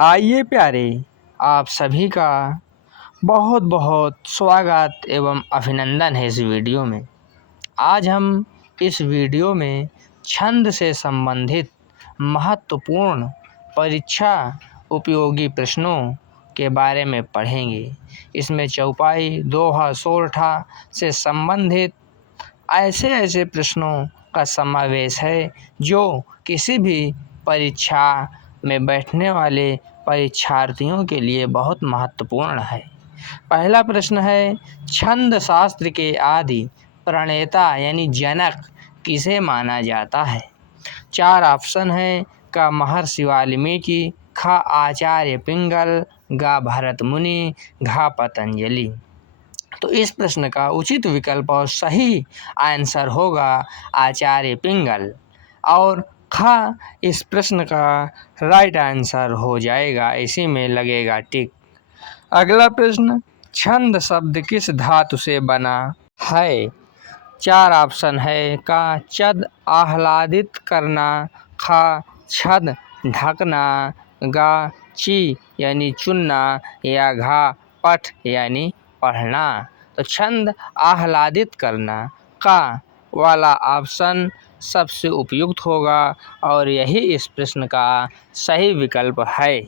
आइए प्यारे, आप सभी का बहुत बहुत स्वागत एवं अभिनंदन है इस वीडियो में। आज हम इस वीडियो में छंद से संबंधित महत्वपूर्ण परीक्षा उपयोगी प्रश्नों के बारे में पढ़ेंगे। इसमें चौपाई, दोहा, सोरठा से संबंधित ऐसे प्रश्नों का समावेश है जो किसी भी परीक्षा में बैठने वाले परीक्षार्थियों के लिए बहुत महत्वपूर्ण है। पहला प्रश्न है, छंद शास्त्र के आदि प्रणेता यानी जनक किसे माना जाता है? 4 ऑप्शन हैं। क महर्षि वाल्मीकि, ख आचार्य पिंगल, ग भरत मुनि, घ पतंजलि। तो इस प्रश्न का उचित विकल्प और सही आंसर होगा आचार्य पिंगल और ख इस प्रश्न का राइट आंसर हो जाएगा, इसी में लगेगा टिक। अगला प्रश्न, छंद शब्द किस धातु से बना है? 4 ऑप्शन है। क चद आह्लादित करना, ख छद ढकना, ग ची यानी चुनना या घ पठ यानी पढ़ना। तो छंद आह्लादित करना का वाला ऑप्शन सबसे उपयुक्त होगा और यही इस प्रश्न का सही विकल्प है।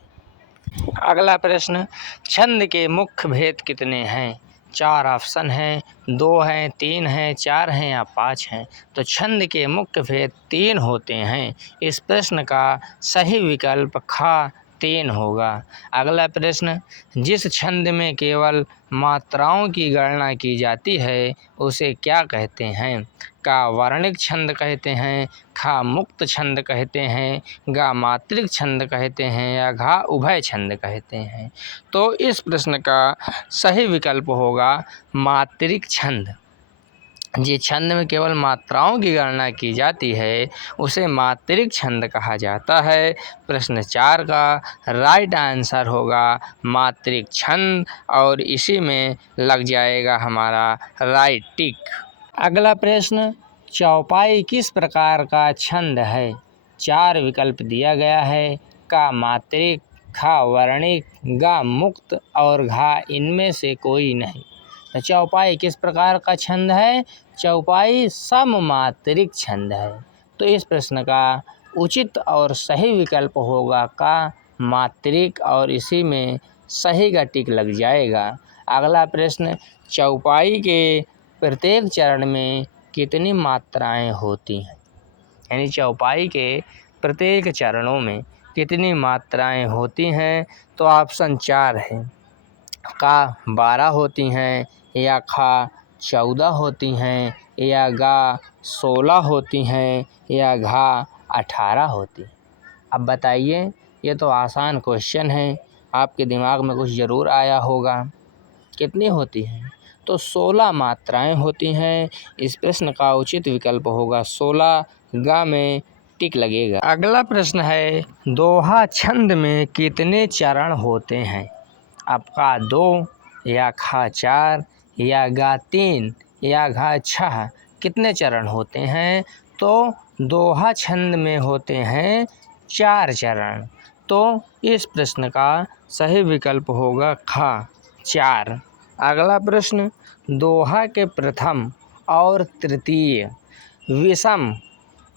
अगला प्रश्न, छंद के मुख्य भेद कितने हैं? 4 ऑप्शन हैं, 2 हैं, 3 हैं, 4 हैं या 5 हैं। तो छंद के मुख्य भेद 3 होते हैं। इस प्रश्न का सही विकल्प ख 3 होगा। अगला प्रश्न, जिस छंद में केवल मात्राओं की गणना की जाती है उसे क्या कहते हैं? क वर्णिक छंद कहते हैं, ख मुक्त छंद कहते हैं, ग मात्रिक छंद कहते हैं या घ उभय छंद कहते हैं। तो इस प्रश्न का सही विकल्प होगा मात्रिक छंद। जिस छंद में केवल मात्राओं की गणना की जाती है उसे मात्रिक छंद कहा जाता है। प्रश्न 4 का राइट आंसर होगा मात्रिक छंद और इसी में लग जाएगा हमारा राइट टिक। अगला प्रश्न, चौपाई किस प्रकार का छंद है? 4 विकल्प दिया गया है। क मात्रिक, ख वर्णिक, ग मुक्त और घ इनमें से कोई नहीं। तो चौपाई किस प्रकार का छंद है? चौपाई सममात्रिक छंद है। तो इस प्रश्न का उचित और सही विकल्प होगा का मात्रिक और इसी में सही का टिक लग जाएगा। अगला प्रश्न, चौपाई के प्रत्येक चरण में कितनी मात्राएं होती हैं? यानी चौपाई के प्रत्येक चरणों में कितनी मात्राएं होती हैं? तो ऑप्शन 4 है। क 12 होती हैं या ख 14 होती हैं या ग 16 होती हैं या घ 18 होती हैं। अब बताइए, ये तो आसान क्वेश्चन है, आपके दिमाग में कुछ ज़रूर आया होगा। कितनी होती हैं? तो 16 मात्राएं होती हैं। इस प्रश्न का उचित विकल्प होगा 16, ग में टिक लगेगा। अगला प्रश्न है, दोहा छंद में कितने चरण होते हैं? आपका 2 या ख 4 या ग 3 या घ 6 कितने चरण होते हैं? तो दोहा छंद में होते हैं 4 चरण। तो इस प्रश्न का सही विकल्प होगा ख 4। अगला प्रश्न, दोहा के प्रथम और तृतीय विषम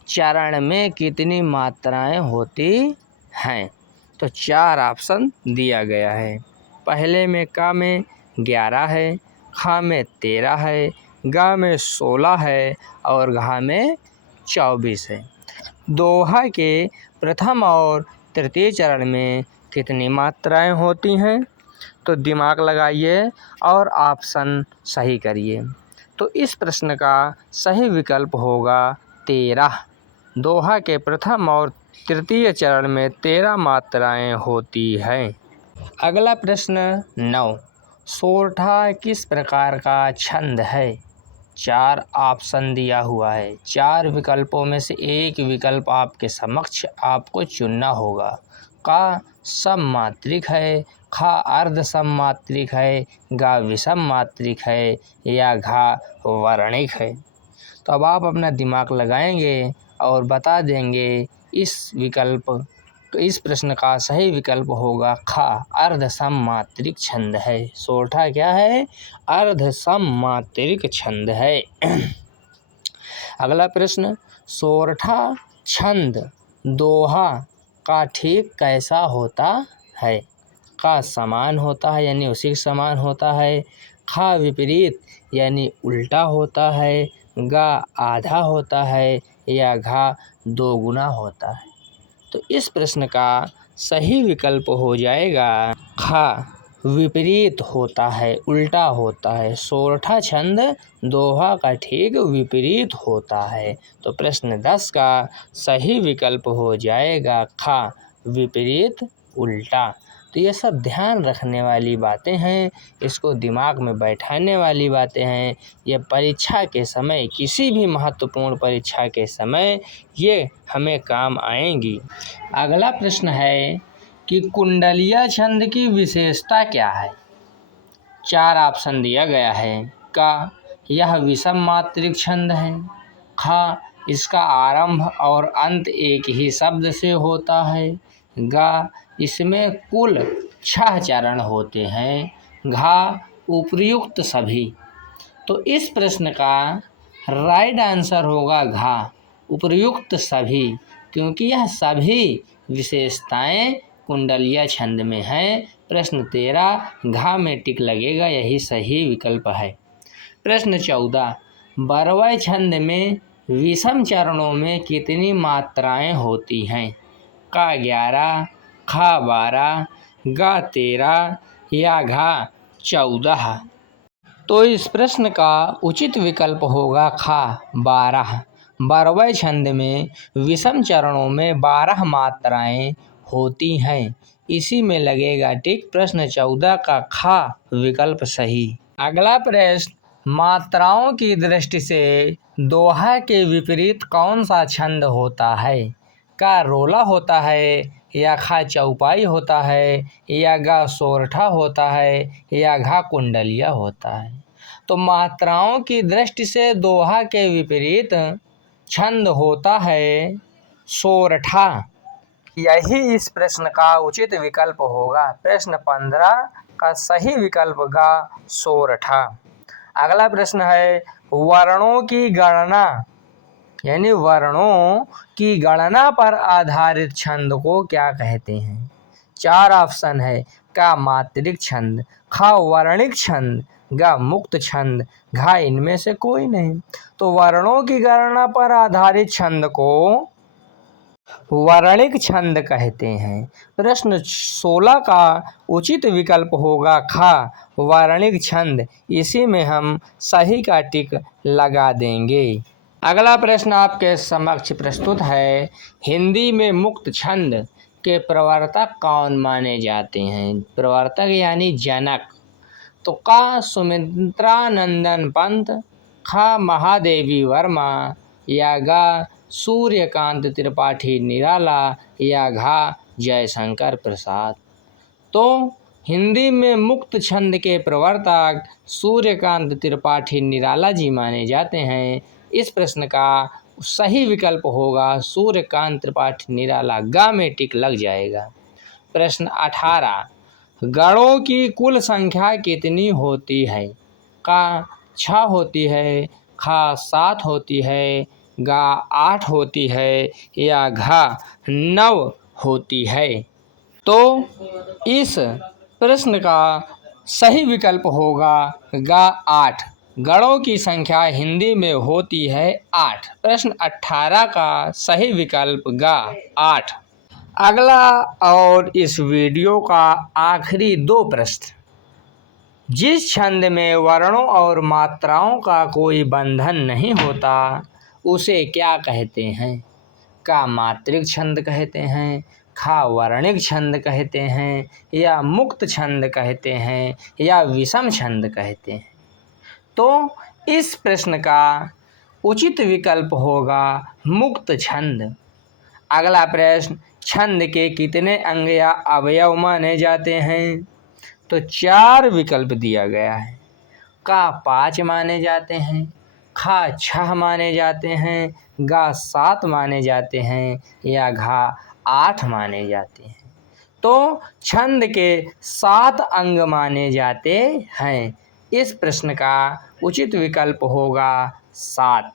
चरण में कितनी मात्राएं होती हैं? तो 4 ऑप्शन दिया गया है। पहले में क में 11 है, ख में 13 है, ग में 16 है और घ में 24 है। दोहा के प्रथम और तृतीय चरण में कितनी मात्राएं होती हैं? तो दिमाग लगाइए और ऑप्शन सही करिए। तो इस प्रश्न का सही विकल्प होगा 13। दोहा के प्रथम और तृतीय चरण में 13 मात्राएं होती हैं। अगला प्रश्न 9, सोरठा किस प्रकार का छंद है? 4 ऑप्शन दिया हुआ है। 4 विकल्पों में से एक विकल्प आपके समक्ष आपको चुनना होगा। क सममात्रिक है, ख अर्ध सममात्रिक है, ग विषम मात्रिक है या घ वर्णिक है। तो अब आप अपना दिमाग लगाएंगे और बता देंगे इस विकल्प तो इस प्रश्न का सही विकल्प होगा ख, अर्ध सममात्रिक छंद है। सोरठा क्या है? अर्ध सममात्रिक छंद है। अगला प्रश्न, सोरठा छंद दोहा का ठीक कैसा होता है? का समान होता है यानी उसी के समान होता है, खा विपरीत यानी उल्टा होता है, गा आधा होता है, या घा दोगुना होता है। तो इस प्रश्न का सही विकल्प हो जाएगा खा, विपरीत होता है, उल्टा होता है। सोरठा छंद दोहा का ठीक विपरीत होता है। तो प्रश्न 10 का सही विकल्प हो जाएगा खा, विपरीत उल्टा। तो ये सब ध्यान रखने वाली बातें हैं, इसको दिमाग में बैठाने वाली बातें हैं। ये परीक्षा के समय, किसी भी महत्वपूर्ण परीक्षा के समय ये हमें काम आएंगी। अगला प्रश्न है कि कुंडलिया छंद की विशेषता क्या है? 4 ऑप्शन दिया गया है। का, यह विषम मात्रिक छंद है। खा, इसका आरंभ और अंत एक ही शब्द से होता है। गा, इसमें कुल 6 चरण होते हैं। घा, उपर्युक्त सभी। तो इस प्रश्न का राइट आंसर होगा घा, उपर्युक्त सभी, क्योंकि यह सभी विशेषताएं कुंडलिया छंद में हैं। प्रश्न 13 घा में टिक लगेगा, यही सही विकल्प है। प्रश्न 14 बरवय छंद में विषम चरणों में कितनी मात्राएं होती हैं? का 11, खा 12, गा 13, या घा 14। तो इस प्रश्न का उचित विकल्प होगा खा, 12। बरवय छंद में विषम चरणों में 12 मात्राएं होती हैं, इसी में लगेगा टिक। प्रश्न 14 का खा विकल्प सही। अगला प्रश्न, मात्राओं की दृष्टि से दोहा के विपरीत कौन सा छंद होता है? का रोला होता है, या खा चौपाई होता है, या गा सोरठा होता है, या घा कुंडलिया होता है। तो मात्राओं की दृष्टि से दोहा के विपरीत छंद होता है सोरठा, यही इस प्रश्न का उचित विकल्प होगा। प्रश्न 15 का सही विकल्प गा सोरठा। अगला प्रश्न है वर्णों की गणना यानी वर्णों की गणना पर आधारित छंद को क्या कहते हैं? 4 ऑप्शन है। का मात्रिक छंद, खा वर्णिक छंद, गा मुक्त छंद, घा इनमें से कोई नहीं। तो वर्णों की गणना पर आधारित छंद को वर्णिक छंद कहते हैं। प्रश्न 16 का उचित विकल्प होगा खा, वर्णिक छंद, इसी में हम सही का टिक लगा देंगे। अगला प्रश्न आपके समक्ष प्रस्तुत है, हिंदी में मुक्त छंद के प्रवर्तक कौन माने जाते हैं? प्रवर्तक यानी जनक। तो का सुमित्रा नंदन पंत, खा महादेवी वर्मा, या गा सूर्यकांत त्रिपाठी निराला, या घा जयशंकर प्रसाद। तो हिंदी में मुक्त छंद के प्रवर्तक सूर्यकांत त्रिपाठी निराला जी माने जाते हैं। इस प्रश्न का सही विकल्प होगा सूर्यकांत त्रिपाठी निराला, गा में टिक लग जाएगा। प्रश्न 18 गणों की कुल संख्या कितनी होती है? का 6 होती है, खा 7 होती है, गा 8 होती है, या घा 9 होती है। तो इस प्रश्न का सही विकल्प होगा गा 8। गणों की संख्या हिंदी में होती है 8। प्रश्न 18 का सही विकल्प गा 8। अगला और इस वीडियो का आखिरी 2 प्रश्न, जिस छंद में वर्णों और मात्राओं का कोई बंधन नहीं होता उसे क्या कहते हैं? का मात्रिक छंद कहते हैं, खा वर्णिक छंद कहते हैं, या मुक्त छंद कहते हैं, या विषम छंद कहते हैं। तो इस प्रश्न का उचित विकल्प होगा मुक्त छंद। अगला प्रश्न, छंद के कितने अंग या अवयव माने जाते हैं? तो 4 विकल्प दिया गया है। का 5 माने जाते हैं, खा 6 माने जाते हैं, गा 7 माने जाते हैं, या घा 8 माने जाते हैं। तो छंद के 7 अंग माने जाते हैं। इस प्रश्न का उचित विकल्प होगा 7।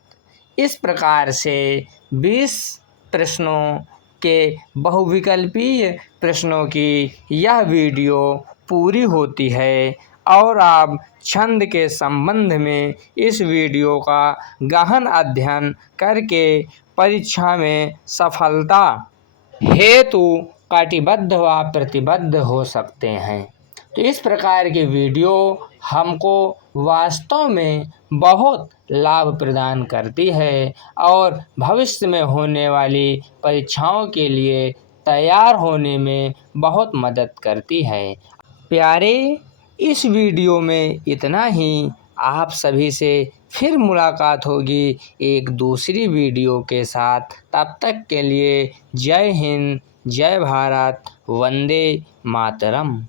इस प्रकार से 20 प्रश्नों के बहुविकल्पीय प्रश्नों की यह वीडियो पूरी होती है और आप छंद के संबंध में इस वीडियो का गहन अध्ययन करके परीक्षा में सफलता हेतु कटिबद्ध व प्रतिबद्ध हो सकते हैं। तो इस प्रकार के वीडियो हमको वास्तव में बहुत लाभ प्रदान करती है और भविष्य में होने वाली परीक्षाओं के लिए तैयार होने में बहुत मदद करती है। प्यारे, इस वीडियो में इतना ही। आप सभी से फिर मुलाकात होगी एक दूसरी वीडियो के साथ। तब तक के लिए जय हिंद, जय भारत, वंदे मातरम।